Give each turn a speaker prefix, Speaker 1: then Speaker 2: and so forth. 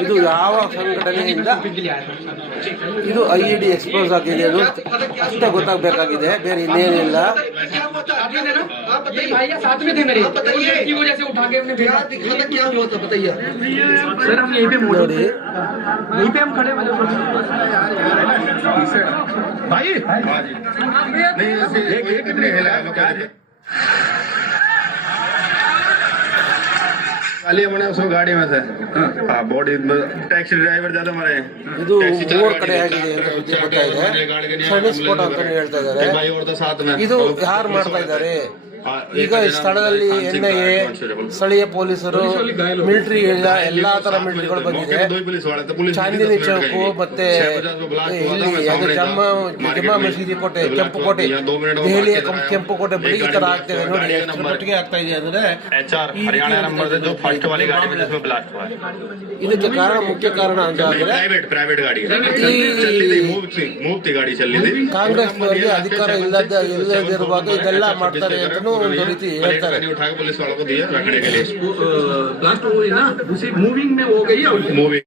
Speaker 1: ಇದು ಯಾವ ಸಂಘಟನೆಯಿಂದ ಇದು ಐ ಇ ಡಿ ಎಕ್ಸ್ಪೋಸ್ ಆಗಿದೆ ಅದು ಅಷ್ಟೇ ಗೊತ್ತಾಗಬೇಕಾಗಿದೆ ಬೇರೆ ಇನ್ನೇನಿಲ್ಲ
Speaker 2: ये भाई साथ में थे मेरे लड़की को जैसे उठा के हमने भेजा
Speaker 3: क्या हुआ था बताइए
Speaker 2: सर हम यहीं पे मौजूद
Speaker 1: ನೋಡಿ
Speaker 2: थे यहीं पे हम खड़े हुए
Speaker 3: भाई नहीं एक एक कितने हिला खाली हमने उसको गाड़ी में से हाँ बॉडी टैक्सी ड्राइवर ज्यादा मरे हैं
Speaker 1: ಇದು ಮೂರು ಕಡೆ ಆಗಿದೆ ಅಂತ ಸುದ್ದಿ ಬರ್ತಾ ಇದೆ ಸರಣಿ ಸ್ಫೋಟ ಅಂತಾನೆ ಹೇಳ್ತಾ ಇದ್ದಾರೆ
Speaker 3: भाई और तो साथ में
Speaker 1: ಇದು ಯಾರು ಮಾಡ್ತಾ ಇದ್ದಾರೆ ಈಗ ಸ್ಥಳದಲ್ಲಿ ಎನ್ ಐ ಸ್ಥಳೀಯ ಪೊಲೀಸರು ಮಿಲಿಟರಿ ಎಲ್ಲಾ ತರ ಮಿಲಿಟರಿಗಳು ಬಂದಿದೆ. ಚಾಂದಿನಿ ಚೌಕು ಮತ್ತೆ ಇಲ್ಲಿ ಜಮ್ಮ ಮಸೀದಿ ಕೋಟೆ ಕೆಂಪು ಕೋಟೆ ದೆಹಲಿಯ ಕೆಂಪು ಕೋಟೆ ಬಳಿ ಈ ತರ ಆಗ್ತಿದೆ ನೋಡಿ ಮಟ್ಟಿಗೆ ಆಗ್ತಾ ಇದೆ ಅಂದ್ರೆ ಇದಕ್ಕೆ ಕಾರಣ ಮುಖ್ಯ ಕಾರಣ ಅಂತ ಅಂದ್ರೆ ಕಾಂಗ್ರೆಸ್ ಅಧಿಕಾರ ಇಲ್ಲದ ಇಲ್ಲದಿರುವಾಗ ಇದೆಲ್ಲ ಮಾಡ್ತಾರೆ ಅಂತ ಒಂದು ರೀತಿ ಹೇಳ್ತಾರೆ
Speaker 3: गाड़ी उठा के पुलिस वालों को दिया रखने के लिए
Speaker 2: ब्लास्ट हो गई ना दूसरी मूविंग में हो गई है
Speaker 3: मूवी